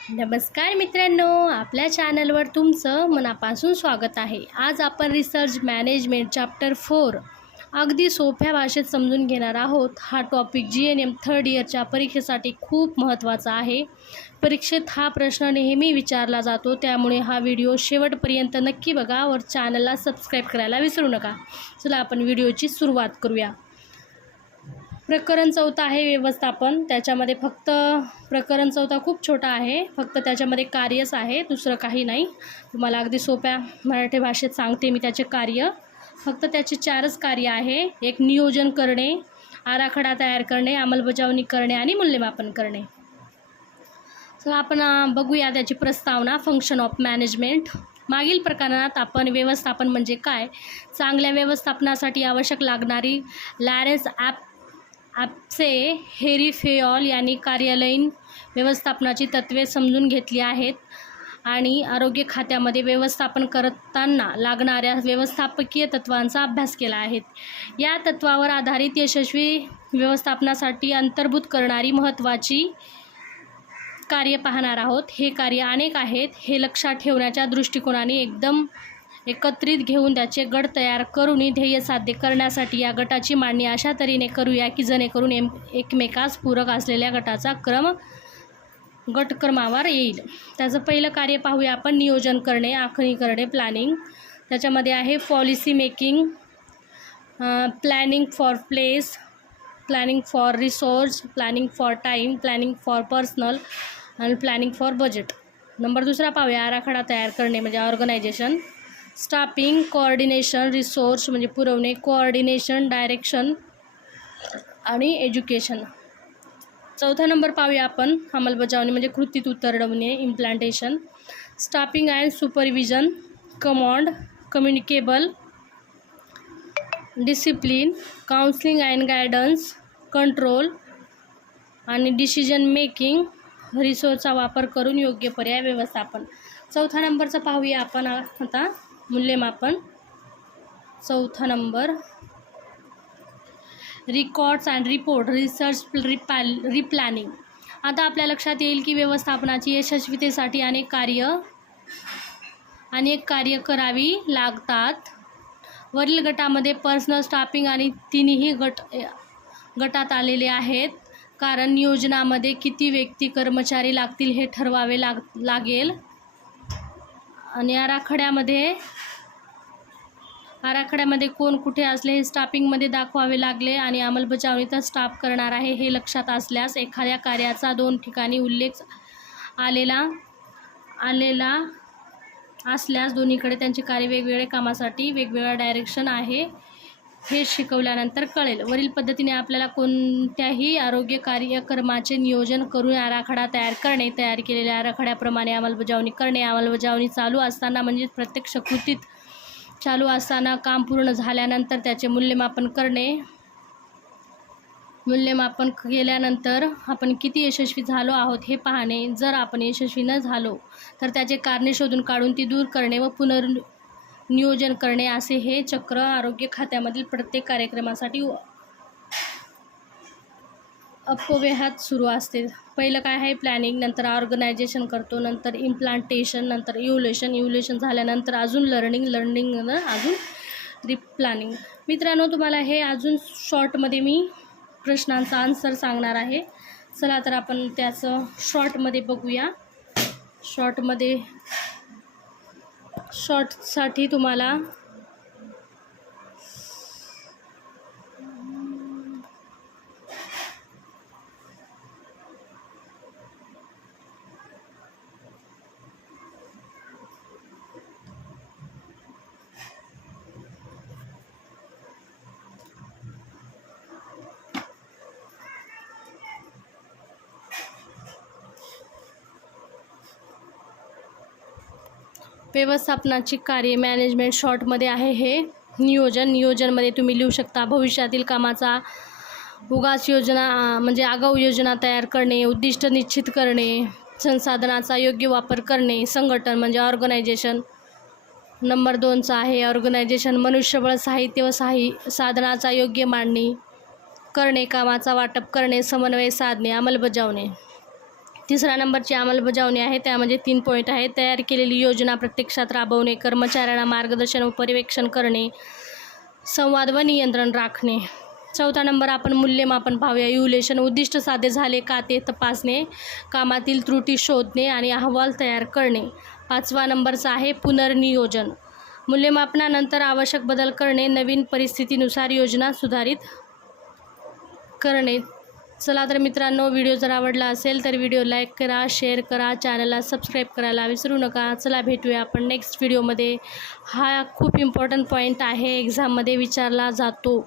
नमस्कार मित्रांनो, आपल्या चॅनलवर तुमचं मनापासून स्वागत आहे। आज आपण रिसर्च मॅनेजमेंट चॅप्टर 4 अगदी सोप्या भाषेत समजून घेणार आहोत। हा टॉपिक GNM थर्ड इयरच्या परीक्षेसाठी खूप महत्त्वाचा आहे। परीक्षेत हा प्रश्न नेहमी विचारला जातो, त्यामुळे हा व्हिडिओ शेवटपर्यंत नक्की बघा व चॅनलला सबस्क्राईब करायला विसरू नका। चला आपण व्हिडिओची सुरुवात करूया। प्रकरण 4 आहे व्यवस्थापन। त्याच्यामध्ये फक्त प्रकरण 4 खूप छोटा आहे, फक्त त्याच्यामध्ये कार्यच आहे, दुसरं काही नाही। तुम्हाला अगदी सोप्या मराठी भाषेत सांगते मी त्याचे कार्य। फक्त त्याचे 4च कार्य आहे। एक नियोजन करणे, आराखडा तयार करणे, अंमलबजावणी करणे आणि मूल्यमापन करणे। चला आपण बघूया त्याची प्रस्तावना। Function of management. मागील प्रकरणात आपण व्यवस्थापन म्हणजे काय, चांगल्या व्यवस्थापनासाठी आवश्यक लागणारी लॉरेन्स ॲप्से हेरी फेयॉल यांनी कार्यालयीन व्यवस्थापनाची तत्त्वे समजून घेतली आहेत आणि आरोग्य खात्यामध्ये व्यवस्थापन करताना लागणाऱ्या व्यवस्थापकीय तत्त्वांचा अभ्यास केला आहे। या तत्त्वावर आधारित यशस्वी व्यवस्थापनासाठी अंतर्भूत करणारी महत्त्वाची कार्य पाहणार आहोत। हे कार्य अनेक आहेत, हे लक्षात ठेवण्याच्या दृष्टिकोनाने एकदम एकत्रित घेऊन त्याचे गट तयार करून ध्येय साध्य करण्यासाठी या गटाची मांडणी अशा तऱ्हेने करूया की जेणेकरून एकमेकास पूरक असलेल्या गटाचा गटक्रमावर येईल। त्याचं पहिलं कार्य पाहूया आपण, नियोजन करणे, आखणी करणे, प्लॅनिंग। त्याच्यामध्ये आहे policy making, planning for place, planning for resource, planning for time, planning for personal आणि प्लॅनिंग फॉर बजेट। नंबर दुसरा पाहूया, आराखडा तयार करणे म्हणजे ऑर्गनायझेशन, स्टाफिंग, कोऑर्डिनेशन, रिसोर्स म्हणजे पुरवणे, कोऑर्डिनेशन, डायरेक्शन आणि एज्युकेशन। चौथा नंबर पाहूया आपण, अंमलबजावणी म्हणजे कृतीत उतरवणे, implantation, staffing and supervision, command, communicable, discipline, counselling and guidance, control आणि डिसिजन मेकिंग, रिसोर्सचा वापर करून योग्य पर्याय व्यवस्थापन। चौथा नंबरचा पाहूया आपण आता, मूल्यमापन। चौथा number, records and report, research replanning. आता आपल्या लक्षात येईल की व्यवस्थापनाची यशस्वीतेसाठी अनेक कार्य करावी लागतात। वरील गटामध्ये पर्सनल, स्टाफिंग आणि तिन्ही गटात आलेले आहेत, कारण नियोजनामध्ये किती व्यक्ती कर्मचारी लागतील हे ठरवावे लागेल आणि आराखड्यामध्ये कोण कुठे असले हे स्टाफिंगमध्ये दाखवावे लागले आणि अंमलबजावणीत स्टाफ करणार आहे हे लक्षात असल्यास एखाद्या कार्याचा 2 ठिकाणी उल्लेख आलेला असल्यास दोन्हीकडे त्यांचे कार्य वेगवेगळ्या कामासाठी वेगवेगळा डायरेक्शन आहे हे शिकवल्यानंतर कळेल। वरील पद्धतीने आपल्याला कोणत्याही आरोग्य कार्यक्रमाचे नियोजन करून आराखडा तयार करणे, तयार केलेल्या आराखड्याप्रमाणे अंमलबजावणी करणे, अंमलबजावणी चालू असताना म्हणजे प्रत्यक्ष कृतीत चालू असताना काम पूर्ण झाल्यानंतर त्याचे मूल्यमापन करणे, मूल्यमापन केल्यानंतर आपण किती यशस्वी झालो आहोत हे पाहणे, जर आपण यशस्वी न झालो तर त्याचे कारणे शोधून काढून ती दूर करणे व पुनर्नियोजन करणे, असे हे चक्र आरोग्य खात्यामधील प्रत्येक कार्यक्रमासाठी अपव्ययात सुरू असते। पहिलं काय आहे, प्लॅनिंग, नंतर ऑर्गनायझेशन करतो, नंतर इम्प्लांटेशन, नंतर इव्होल्युशन झाल्यानंतर अजून लर्निंग अजून रिप्लॅनिंग। मित्रांनो, तुम्हाला हे अजून शॉर्टमध्ये मी प्रश्नांचा आन्सर सांगणार आहे। चला तर आपण त्याचं शॉर्टमध्ये बघूया। शॉर्टसाठी तुम्हाला व्यवस्थापनाची कार्य मॅनेजमेंट शॉर्टमध्ये आहे हे नियोजनमध्ये तुम्ही लिहू शकता भविष्यातील कामाचा आगाऊ योजना तयार करणे, उद्दिष्ट निश्चित करणे, संसाधनाचा योग्य वापर करणे, संघटन म्हणजे ऑर्गनायझेशन। नंबर 2चा आहे ऑर्गनायझेशन, मनुष्यबळ, साहित्य व साधनाचा योग्य मांडणी करणे, कामाचा वाटप करणे, समन्वय साधणे, अंमलबजावणे। तिसरा नंबरची अंमलबजावणी आहे, त्यामध्ये 3 पॉईंट आहेत. तयार केलेली योजना प्रत्यक्षात राबवणे, कर्मचाऱ्यांना मार्गदर्शन व पर्यवेक्षण करणे, संवाद व नियंत्रण राखणे. चौथा नंबर आपण मूल्यमापन पाहूया. इव्हॅल्युएशन, उद्दिष्ट साध्य झाले का ते तपासणे, कामातील त्रुटी शोधणे आणि अहवाल तयार करणे. 5वा नंबरचा आहे पुनर्नियोजन. मूल्यमापनानंतर आवश्यक बदल करणे, नवीन परिस्थितीनुसार योजना सुधारित करणे. चला तर मित्रांनो, व्हिडिओ जर आवडला असेल तर व्हिडिओ लाईक करा, शेअर करा, चॅनलला सबस्क्राईब करायला विसरू नका. चला भेटूया आपण नेक्स्ट व्हिडिओमध्ये. हा खूप इम्पॉर्टंट पॉईंट आहे, एक्झाममध्ये विचारला जातो.